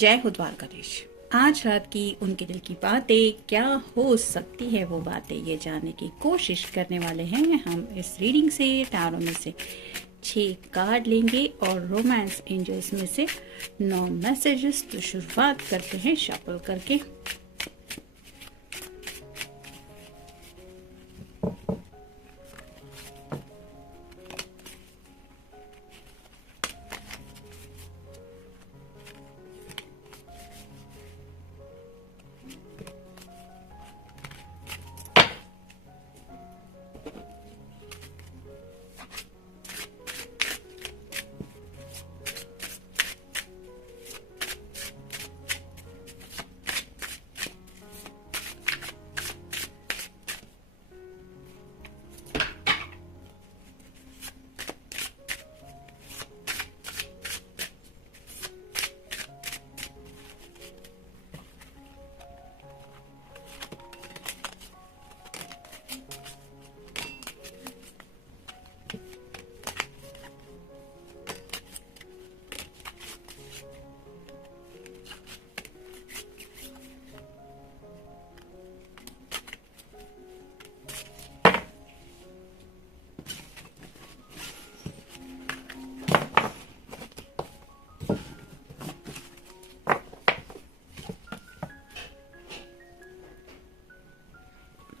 जय हो द्वारकाधीश। आज रात की उनके दिल की बातें क्या हो सकती है, वो बातें ये जानने की कोशिश करने वाले हैं हम इस रीडिंग से। टैरो में से 6 कार्ड लेंगे और रोमांस एंजल्स में से 9 मैसेजेस। तो शुरुआत करते हैं शफल करके।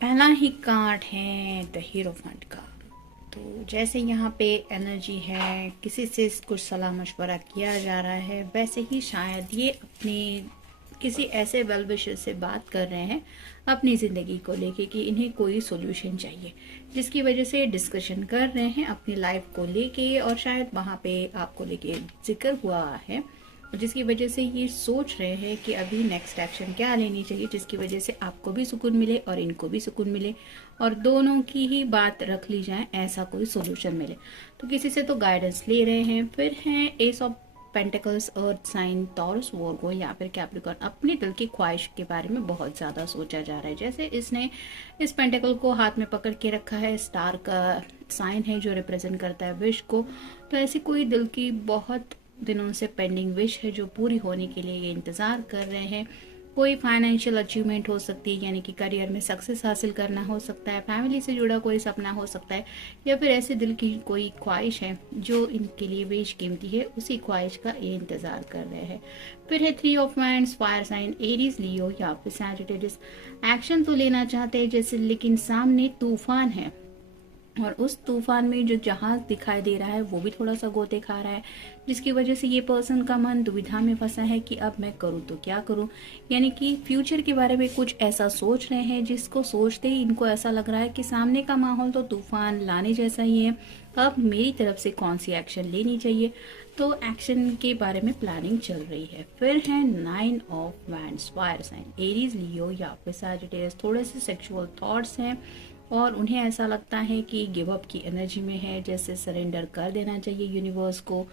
पहला ही कार्ड है द हीरोफेंट का। तो जैसे यहाँ पे एनर्जी है, किसी से कुछ सलाह मशवरा किया जा रहा है, वैसे ही शायद ये अपने किसी ऐसे वेल विशर से बात कर रहे हैं अपनी ज़िंदगी को लेके कि इन्हें कोई सोल्यूशन चाहिए, जिसकी वजह से डिस्कशन कर रहे हैं अपनी लाइफ को लेके। और शायद वहाँ पे आपको लेके जिक्र हुआ है, जिसकी वजह से ये सोच रहे हैं कि अभी नेक्स्ट एक्शन क्या लेनी चाहिए, जिसकी वजह से आपको भी सुकून मिले और इनको भी सुकून मिले और दोनों की ही बात रख ली जाए, ऐसा कोई सोल्यूशन मिले। तो किसी से तो गाइडेंस ले रहे हैं। फिर है ace of pentacles, earth sign, Taurus, Virgo या फिर कैप्रिकॉर्न। अपनी दिल की ख्वाहिश के बारे में बहुत ज़्यादा सोचा जा रहा है। जैसे इसने इस पेंटिकल को हाथ में पकड़ के रखा है, स्टार का साइन है जो रिप्रेजेंट करता है विश को। तो ऐसी कोई दिल की बहुत दिनों से पेंडिंग विश है जो पूरी होने के लिए ये इंतज़ार कर रहे हैं। कोई फाइनेंशियल अचीवमेंट हो सकती है, यानी कि करियर में सक्सेस हासिल करना हो सकता है, फैमिली से जुड़ा कोई सपना हो सकता है, या फिर ऐसे दिल की कोई ख्वाहिश है जो इनके लिए बेशकीमती है, उसी ख्वाहिश का ये इंतज़ार कर रहे हैं। फिर है 3 of wands, fire sign, Aries, Leo या फिर सैजिटेरियस। एक्शन तो लेना चाहते हैं जैसे, लेकिन सामने तूफान है और उस तूफान में जो जहाज दिखाई दे रहा है वो भी थोड़ा सा गोते खा रहा है, जिसकी वजह से ये पर्सन का मन दुविधा में फंसा है कि अब मैं करूँ तो क्या करूँ। यानी कि फ्यूचर के बारे में कुछ ऐसा सोच रहे हैं जिसको सोचते ही इनको ऐसा लग रहा है कि सामने का माहौल तो तूफान लाने जैसा ही है, अब मेरी तरफ से कौन सी एक्शन लेनी चाहिए। तो एक्शन के बारे में प्लानिंग चल रही है। फिर है 9 of wands, fire sign, Aries, Leo या फिर सैजिटेरियस। थोड़े से सेक्सुअल थॉट्स हैं और उन्हें ऐसा लगता है कि गिव अप की एनर्जी में है, जैसे सरेंडर कर देना चाहिए यूनिवर्स को।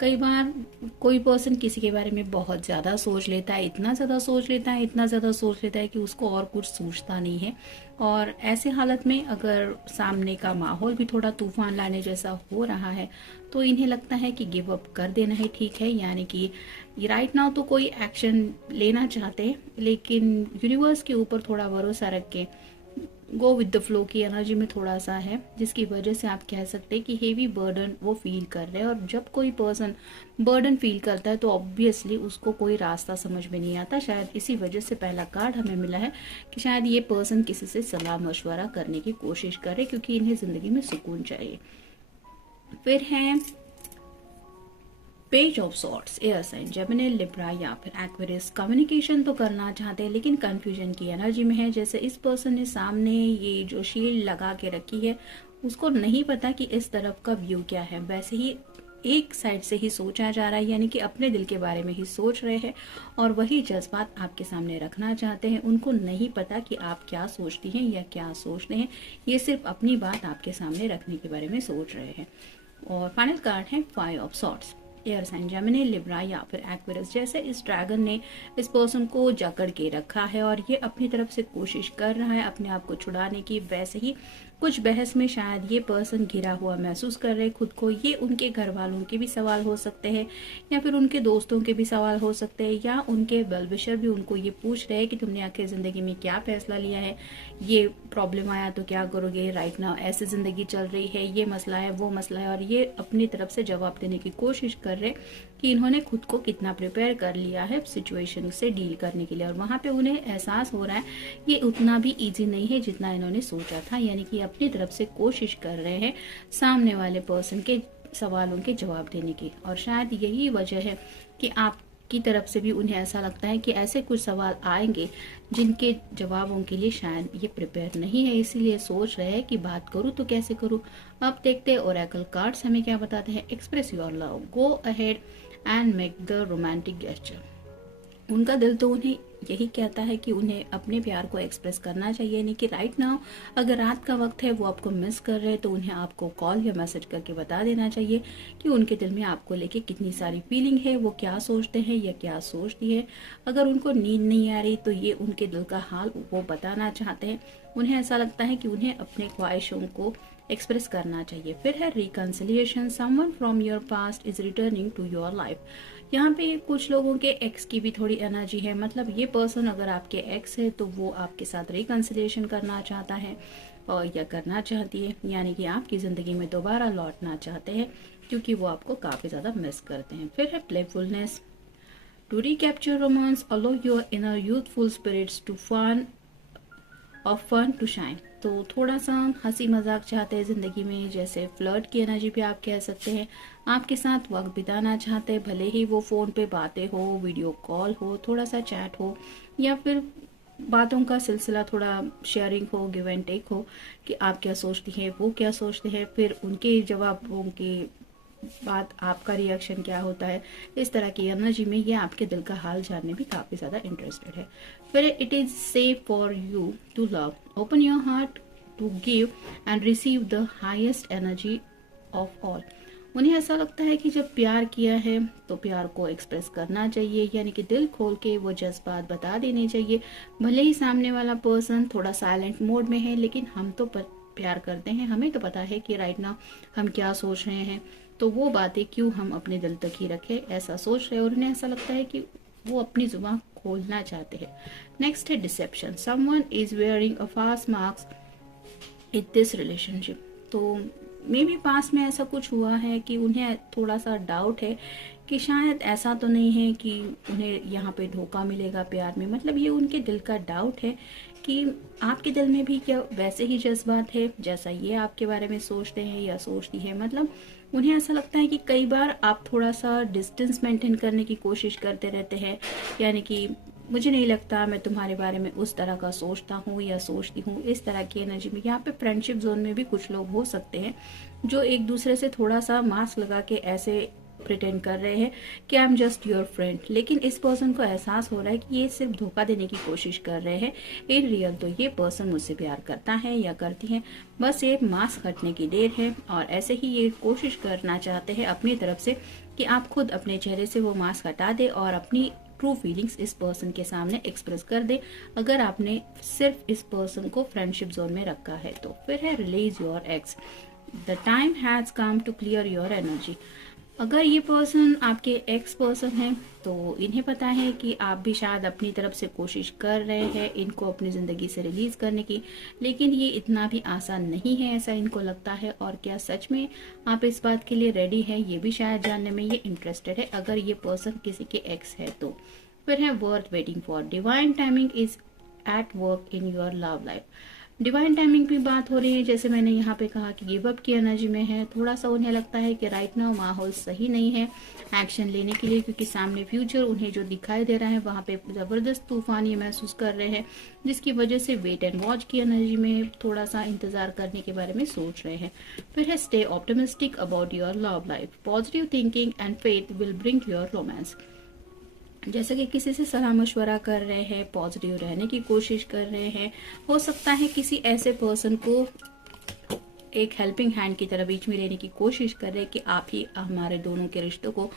कई बार कोई पर्सन किसी के बारे में बहुत ज़्यादा सोच लेता है, इतना ज़्यादा सोच लेता है, इतना ज़्यादा सोच लेता है कि उसको और कुछ सोचता नहीं है। और ऐसे हालत में अगर सामने का माहौल भी थोड़ा तूफान लाने जैसा हो रहा है तो इन्हें लगता है कि गिव अप कर देना ही ठीक है। यानी कि राइट नाउ तो कोई एक्शन लेना चाहते हैं, लेकिन यूनिवर्स के ऊपर थोड़ा भरोसा रख के गो विद द फ्लो की एनर्जी में थोड़ा सा है, जिसकी वजह से आप कह सकते हैं कि हेवी बर्डन वो फील कर रहे हैं। और जब कोई पर्सन बर्डन फील करता है तो ऑब्वियसली उसको कोई रास्ता समझ में नहीं आता। शायद इसी वजह से पहला कार्ड हमें मिला है कि शायद ये पर्सन किसी से सलाह मशवरा करने की कोशिश करे, क्योंकि इन्हें ज़िंदगी में सुकून चाहिए। फिर है page of swords, air sign, Gemini, Libra या फिर एक्वेरियस। कम्युनिकेशन तो करना चाहते हैं लेकिन कंफ्यूजन की एनर्जी में है। जैसे इस पर्सन ने सामने ये जो शील्ड लगा के रखी है, उसको नहीं पता कि इस तरफ का व्यू क्या है। वैसे ही एक साइड से ही सोचा जा रहा है, यानी कि अपने दिल के बारे में ही सोच रहे हैं और वही जज्बात आपके सामने रखना चाहते हैं। उनको नहीं पता कि आप क्या सोचती हैं या क्या सोचते हैं, ये सिर्फ अपनी बात आपके सामने रखने के बारे में सोच रहे हैं। और फाइनल कार्ड है 5 of swords, air sign, Gemini, Libra या फिर एक्वेरियस। जैसे इस ड्रैगन ने इस पर्सन को जकड़ के रखा है और ये अपनी तरफ से कोशिश कर रहा है अपने आप को छुड़ाने की, वैसे ही कुछ बहस में शायद ये पर्सन घिरा हुआ महसूस कर रहे खुद को। ये उनके घर वालों के भी सवाल हो सकते हैं या फिर उनके दोस्तों के भी सवाल हो सकते हैं, या उनके वेल विशर भी उनको ये पूछ रहे हैं कि तुमने आखिर जिंदगी में क्या फैसला लिया है, ये प्रॉब्लम आया तो क्या करोगे, राइट नाउ ऐसे जिंदगी चल रही है, ये मसला है वो मसला है, और ये अपनी तरफ से जवाब देने की कोशिश कर रहे कि इन्होंने खुद को कितना प्रिपेयर कर लिया है सिचुएशन से डील करने के लिए। और वहां पे उन्हें एहसास हो रहा है ये उतना भी इजी नहीं है जितना इन्होंने सोचा था, यानी कि अपनी तरफ से कोशिश कर रहे हैं सामने वाले पर्सन के सवालों के जवाब देने की। और शायद यही वजह है कि आपकी तरफ से भी उन्हें ऐसा लगता है कि ऐसे कुछ सवाल आएंगे जिनके जवाबों के लिए शायद ये प्रिपेयर नहीं है, इसीलिए सोच रहे हैं कि बात करूं तो कैसे करूं। अब देखते हैं ओरेकल कार्ड्स हमें क्या बताते हैं। Express your love, go ahead and make the romantic gesture. उनका दिल तो उन्हें यही कहता है कि उन्हें अपने प्यार को एक्सप्रेस करना चाहिए, नहीं कि राइट नाउ अगर रात का वक्त है वो आपको मिस कर रहे हैं तो उन्हें आपको कॉल या मैसेज करके बता देना चाहिए कि उनके दिल में आपको लेके कितनी सारी फीलिंग है, वो क्या सोचते हैं या क्या सोचती है। अगर उनको नींद नहीं आ रही तो ये उनके दिल का हाल वो बताना चाहते हैं। उन्हें ऐसा लगता है कि उन्हें अपने ख्वाहिशों को एक्सप्रेस करना चाहिए। फिर है reconciliation, someone from your past is returning to your life. यहाँ पे कुछ लोगों के एक्स की भी थोड़ी एनर्जी है, मतलब ये पर्सन अगर आपके एक्स है तो वो आपके साथ रिकंसिलिएशन करना चाहता है और या करना चाहती है, यानी कि आपकी जिंदगी में दोबारा लौटना चाहते हैं क्योंकि वो आपको काफी ज्यादा मिस करते हैं। फिर है playfulness, to recapture romance, allow your inner youthful spirits to fun of fun to shine. तो थोड़ा सा हंसी मजाक चाहते हैं जिंदगी में, जैसे फ्लर्ट की एनर्जी भी आप कह सकते हैं। आपके साथ वक्त बिताना चाहते हैं, भले ही वो फोन पे बातें हो, वीडियो कॉल हो, थोड़ा सा चैट हो, या फिर बातों का सिलसिला थोड़ा शेयरिंग हो, गिव एंड टेक हो कि आप क्या सोचती हैं वो क्या सोचते हैं, फिर उनके जवाबों के बाद आपका रिएक्शन क्या होता है। इस तरह की एनर्जी में ये आपके दिल का हाल जानने में काफी ज्यादा इंटरेस्टेड है। फिर it is safe for you to love, open your heart to give and receive the highest energy of all. उन्हें ऐसा लगता है कि जब प्यार किया है तो प्यार को एक्सप्रेस करना चाहिए, यानी कि दिल खोल के वो जज्बात बता देने चाहिए। भले ही सामने वाला पर्सन थोड़ा साइलेंट मोड में है, लेकिन हम तो प्यार करते हैं, हमें तो पता है कि राइट नाउ हम क्या सोच रहे हैं, तो वो बातें क्यों हम अपने दिल तक ही रखें, ऐसा सोच रहे हैं। और उन्हें ऐसा लगता है कि वो अपनी जुबान खोलना चाहते हैं। नेक्स्ट है deception, someone is wearing a fast marks in this relationship. तो मे बी पास में ऐसा कुछ हुआ है कि उन्हें थोड़ा सा डाउट है कि शायद ऐसा तो नहीं है कि उन्हें यहाँ पे धोखा मिलेगा प्यार में, मतलब ये उनके दिल का डाउट है कि आपके दिल में भी क्या वैसे ही जज्बात है जैसा ये आपके बारे में सोचते हैं या सोचती है। मतलब उन्हें ऐसा लगता है कि कई बार आप थोड़ा सा डिस्टेंस मेंटेन करने की कोशिश करते रहते हैं, यानी कि मुझे नहीं लगता मैं तुम्हारे बारे में उस तरह का सोचता हूँ या सोचती हूँ, इस तरह की एनर्जी में। यहाँ पे फ्रेंडशिप जोन में भी कुछ लोग हो सकते हैं जो एक दूसरे से थोड़ा सा मास्क लगा के ऐसे प्रिटेंड कर रहे हैं कि I am just your friend, लेकिन इस पर्सन को एहसास हो रहा है कि ये सिर्फ धोखा देने की कोशिश कर रहे हैं। इन रियल तो ये पर्सन मुझसे प्यार करता है या करती है, बस ये मास्क हटने की देर है। और ऐसे ही ये कोशिश करना चाहते हैं अपनी तरफ से कि आप खुद अपने चेहरे से वो मास्क हटा दे और अपनी ट्रू फीलिंग्स इस पर्सन के सामने एक्सप्रेस कर दे, अगर आपने सिर्फ इस पर्सन को फ्रेंडशिप जोन में रखा है तो। फिर है release your ex, the time has come to clear your energy. अगर ये पर्सन आपके एक्स पर्सन है तो इन्हें पता है कि आप भी शायद अपनी तरफ से कोशिश कर रहे हैं इनको अपनी जिंदगी से रिलीज करने की, लेकिन ये इतना भी आसान नहीं है ऐसा इनको लगता है। और क्या सच में आप इस बात के लिए रेडी है, ये भी शायद जानने में ये इंटरेस्टेड है अगर ये पर्सन किसी के एक्स है तो। फिर है worth waiting for, divine timing is at work in your love life. Divine timing की बात हो रही है, जैसे मैंने यहाँ पे कहा कि गिव अप की एनर्जी में है। थोड़ा सा उन्हें लगता है कि राइट नाउ माहौल सही नहीं है एक्शन लेने के लिए, क्योंकि सामने फ्यूचर उन्हें जो दिखाई दे रहा है वहां पे जबरदस्त तूफान ये महसूस कर रहे हैं, जिसकी वजह से वेट एंड वॉच की एनर्जी में थोड़ा सा इंतजार करने के बारे में सोच रहे हैं। फिर है stay optimistic about your love life, positive thinking and faith will bring your romance. जैसे कि किसी से सलाह मशवरा कर रहे हैं, पॉजिटिव रहने की कोशिश कर रहे हैं, हो सकता है किसी ऐसे पर्सन को एक हेल्पिंग हैंड की तरह बीच में लेने की कोशिश कर रहे हैं कि आप ही हमारे दोनों के रिश्तों को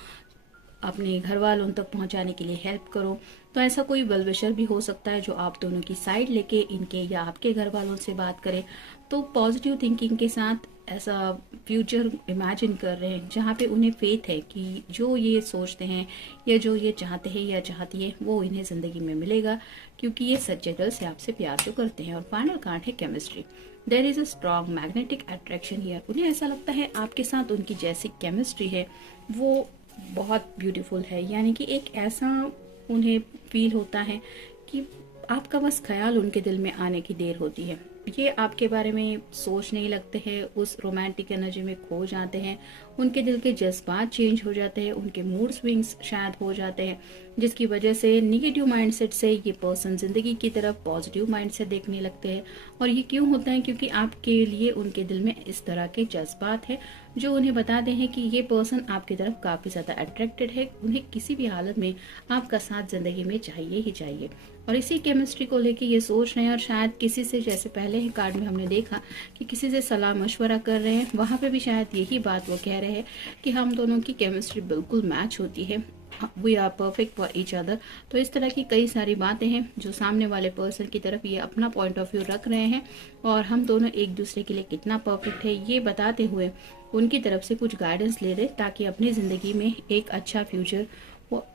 अपने घर वालों तक पहुंचाने के लिए हेल्प करो। तो ऐसा कोई वेल विशर भी हो सकता है जो आप दोनों की साइड लेके इनके या आपके घर वालों से बात करे। तो पॉजिटिव थिंकिंग के साथ ऐसा फ्यूचर इमेजिन कर रहे हैं जहाँ पे उन्हें फेथ है कि जो ये सोचते हैं या जो ये चाहते हैं या चाहती है वो इन्हें ज़िंदगी में मिलेगा, क्योंकि ये सच्चे दिल से आपसे प्यार तो करते हैं। और फाइनल कार्ड है chemistry. There is a strong magnetic attraction here. उन्हें ऐसा लगता है आपके साथ उनकी जैसी केमिस्ट्री है वो बहुत ब्यूटीफुल है, यानी कि एक ऐसा उन्हें फील होता है कि आपका बस ख्याल उनके दिल में आने की देर होती है। ये आपके बारे में सोच नहीं लगते हैं, उस रोमांटिक एनर्जी में खो जाते हैं, उनके दिल के जज्बात चेंज हो जाते हैं, उनके मूड स्विंग्स शायद हो जाते हैं, जिसकी वजह से निगेटिव माइंडसेट से ये पर्सन जिंदगी की तरफ पॉजिटिव माइंड से देखने लगते हैं। और ये क्यों होता है? क्योंकि आपके लिए उनके दिल में इस तरह के जज्बात है जो उन्हें बताते हैं कि ये पर्सन आपकी तरफ काफी ज्यादा अट्रैक्टेड है, उन्हें किसी भी हालत में आपका साथ जिंदगी में चाहिए ही चाहिए। और इसी केमिस्ट्री को लेके ये सोच रहे हैं, और शायद किसी से, जैसे पहले ही कार्ड में हमने देखा कि किसी से सलाह मशवरा कर रहे हैं, वहां पे भी शायद यही बात वो कह रहे हैं कि हम दोनों की केमिस्ट्री बिल्कुल मैच होती है, we are perfect for each other. तो इस तरह की कई सारी बातें हैं जो सामने वाले पर्सन की तरफ ये अपना पॉइंट ऑफ व्यू रख रहे हैं, और हम दोनों एक दूसरे के लिए कितना परफेक्ट है ये बताते हुए उनकी तरफ से कुछ गाइडेंस ले रहे, ताकि अपनी जिंदगी में एक अच्छा फ्यूचर वो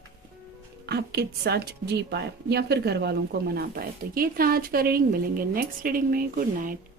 आपके साथ जी पाए या फिर घर वालों को मना पाए। तो ये था आज का रीडिंग। मिलेंगे नेक्स्ट रीडिंग में। Good night.